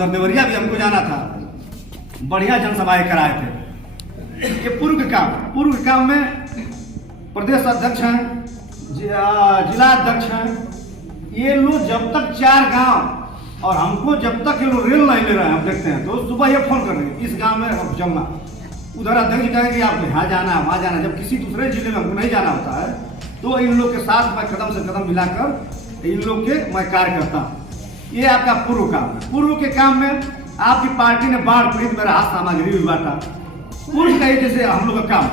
उधर देवरिया भी हमको जाना था, बढ़िया जनसभाएं कराए थे। ये पूर्व के काम में प्रदेश अध्यक्ष हैं, जिला अध्यक्ष हैं, ये लोग जब तक 4 गांव और हमको जब तक ये लोग रेल नहीं ले रहे हैं, हम देखते हैं तो सुबह ये फोन कर रहे हैं इस गांव में अब चलना, उधर अध्यक्ष कहेंगे कि आपको यहाँ जाना है वहाँ जाना है। जब किसी दूसरे जिले में हमको नहीं जाना होता है तो इन लोग के साथ मैं कदम से कदम मिलाकर इन लोग के मैं कार्य करता हूँ। ये आपका पूर्व काम है। पूर्व के काम में आपकी पार्टी ने बाढ़ पीड़ित में राहत सामग्री भी बांटा। पूर्व का जैसे हम लोग का काम,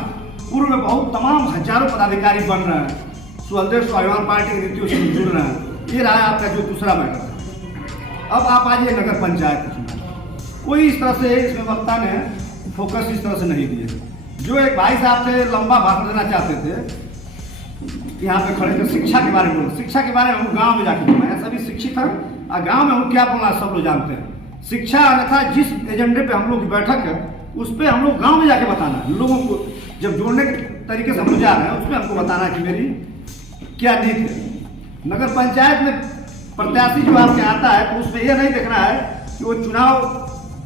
पूर्व में बहुत तमाम हजारों पदाधिकारी बन रहे हैं, सुहलदेव स्वाभिमान पार्टी की नीतियों से जुड़ रहे हैं। ये रहा आपका जो दूसरा मैटर। अब आप आइए नगर पंचायत के चुनाव, कोई इस तरह से इसमें वक्ता ने फोकस इस तरह से नहीं दिए। जो एक भाई साहब थे लंबा भाषण देना चाहते थे, यहाँ पे खड़े थे शिक्षा के बारे में बोले, शिक्षा के बारे में हम गाँव में जाके बोले, सभी शिक्षित हैं और गाँव में हम क्या बोलना सब लोग जानते हैं। शिक्षा अन्यथा जिस एजेंडे पे हम लोग की बैठक है उस पर हम लोग गाँव में जाके बताना है लोगों को, जब जोड़ने के तरीके से हम लोग जा रहे हैं उसमें हमको बताना कि मेरी क्या नीति है। नगर पंचायत में प्रत्याशी जो आपके आता है तो उसमें यह नहीं देखना है कि वो चुनाव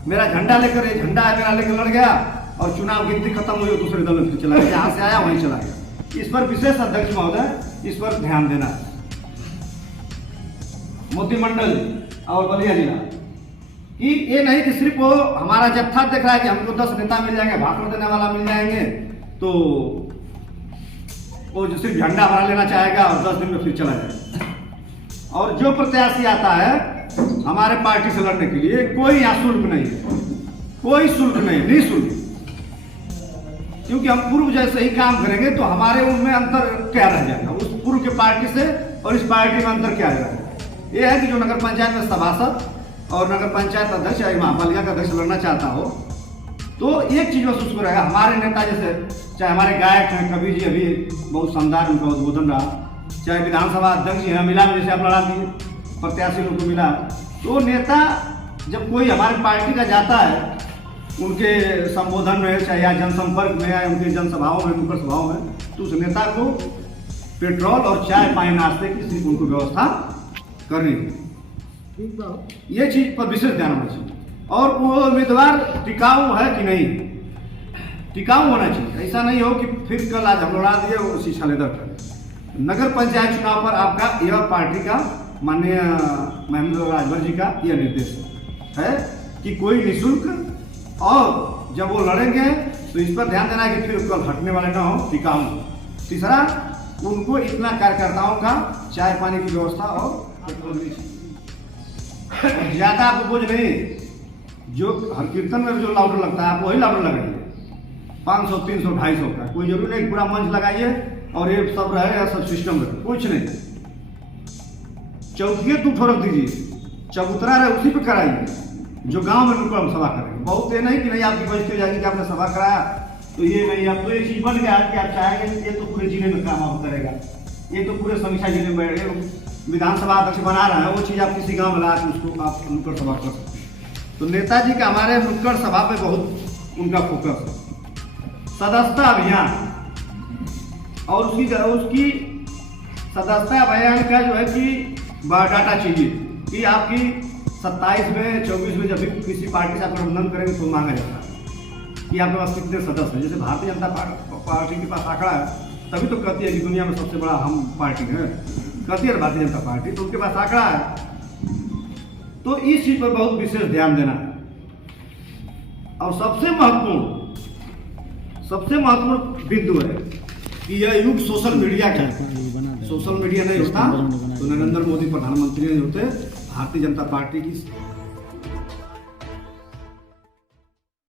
मेरा झंडा लेकर ये झंडा है मेरा लेकर लड़ गया और चुनाव गिनती खत्म हुई दूसरे दल में चला गया, जहाँ से आया वहीं चला गया। इस पर विशेष अध्यक्ष महोदय इस पर ध्यान देना है। मोती मंडल और बलिया जिला कि ये नहीं कि सिर्फ वो हमारा जत्था देख रहा है कि हमको 10 नेता मिल जाएंगे, भाषण देने वाला मिल जाएंगे तो वो जो सिर्फ झंडा हमारा लेना चाहेगा और 10 दिन में फिर चला जाएगा। और जो प्रत्याशी आता है हमारे पार्टी से लड़ने के लिए कोई यहाँ शुल्क नहीं है, कोई शुल्क नहीं, निःशुल्क। क्योंकि हम पूर्व जैसे ही काम करेंगे तो हमारे उनमें अंतर क्या रह जाएगा, उस पूर्व के पार्टी से और इस पार्टी में अंतर क्या रहेगा। यह है कि जो नगर पंचायत में सभासद और नगर पंचायत अध्यक्ष या महापालिका का अध्यक्ष लड़ना चाहता हो तो एक चीज महसूस करेगा, हमारे नेता जैसे चाहे हमारे गायक हैं कबीर जी, अभी बहुत शानदार उनका उद्बोधन रहा, चाहे विधानसभा अध्यक्ष हैं मिला में जैसे आप लड़ा दिए प्रत्याशी लोग को मिला, तो नेता जब कोई हमारी पार्टी का जाता है उनके संबोधन में चाहे या जनसंपर्क में या उनके जनसभाओं में नुक्कड़ सभाओं में, तो उस नेता को पेट्रोल और चाय पानी नाश्ते की सिर्फ उनको व्यवस्था करनी है। ये चीज पर विशेष ध्यान होना चाहिए। और वो उम्मीदवार टिकाऊ है कि नहीं, टिकाऊ होना चाहिए। ऐसा नहीं हो कि फिर कल आज हम लड़ा दिए वो शीशा लेदर करें। नगर पंचायत चुनाव पर आपका यह पार्टी का माननीय महेंद्र राजभर जी का यह निर्देश है कि कोई निःशुल्क, और जब वो लड़ेंगे तो इस पर ध्यान देना है कि फिर कल हटने वाले ना हो, टिकाऊ। तीसरा, उनको इतना कार्यकर्ताओं का चाय पानी की व्यवस्था और ज्यादा आपको बोझ नहीं, जो हर कीर्तन में जो लाउडर लगता है आप वही लाउडर लगाइए, 500 300 250 का, कोई जरूरी नहीं पूरा मंच लगाइए और ये सब रहे या सब सिस्टम रहे, कुछ नहीं। चौकिए तू ठोरक दीजिए, चबूतरा रहे उसी पे कराइए, जो गांव में नुक्कड़ सभा करेंगे। बहुत ये नहीं कि नहीं आपकी बजती हो जाएगी कि आपने सभा कराया तो ये नहीं, अब तो ये चीज बन गया कि आप चाहेंगे ये तो पूरे जिले में काम आप करेगा, ये तो पूरे समीक्षा जिले में विधानसभा अध्यक्ष बना रहा है, वो चीज आप किसी गांव में ला उसको आप नुक्कड़ सभा कर सकते हैं। तो नेताजी का हमारे नुक्कड़ सभा पे बहुत उनका फोकस है। सदस्यता अभियान और उसकी सदस्यता अभियान का जो है कि बायोडाटा चाहिए कि आपकी 27 में 24 में जब भी किसी पार्टी से आप गठबंधन करेंगे तो मांगा जाता है कि आपके पास कितने सदस्य हैं। जैसे भारतीय जनता पार्टी के पास आंकड़ा है, तभी तो कहती है कि दुनिया में सबसे बड़ा हम पार्टी है, कहती है भारतीय जनता पार्टी, तो उनके पास आंकड़ा है। तो इस चीज पर बहुत विशेष ध्यान देना है। और सबसे महत्वपूर्ण बिंदु है कि यह युग सोशल मीडिया का सोशल मीडिया नहीं होता तो नरेंद्र मोदी प्रधानमंत्री नहीं होते, भारतीय जनता पार्टी की